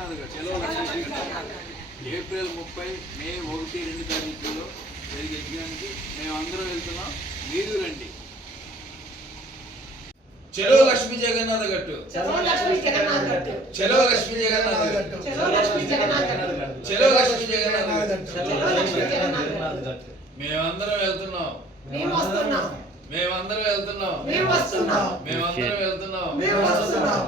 జగన్నాథ్ గారు చెలో లక్ష్మీ జగన్నాథ్ ఏప్రిల్ 30 మే 1, 2 తారీఖుల్లో జరిగే యజ్ఞానికి మేము అందరం వెళ్తున్నాం. మీరు రండి. చెలో లక్ష్మీ జగన్నాథ్ గట్టు, చెలో లక్ష్మీ జగన్నాథ్ గట్టు, చెలో లక్ష్మీ జగన్నాథ్ గట్టు, చెలో లక్ష్మీ జగన్నాథ్ గట్టు, చెలో లక్ష్మీ జగన్నాథ్ గట్టు, చెలో లక్ష్మీ జగన్నాథ్ గట్టు. మేమందరం వెళ్తున్నాం. మేము వస్తున్నాం. మేమందరం వెళ్తున్నాం. మేము వస్తున్నాం. మేమందరం వెళ్తున్నాం. మేము వస్తున్నాం.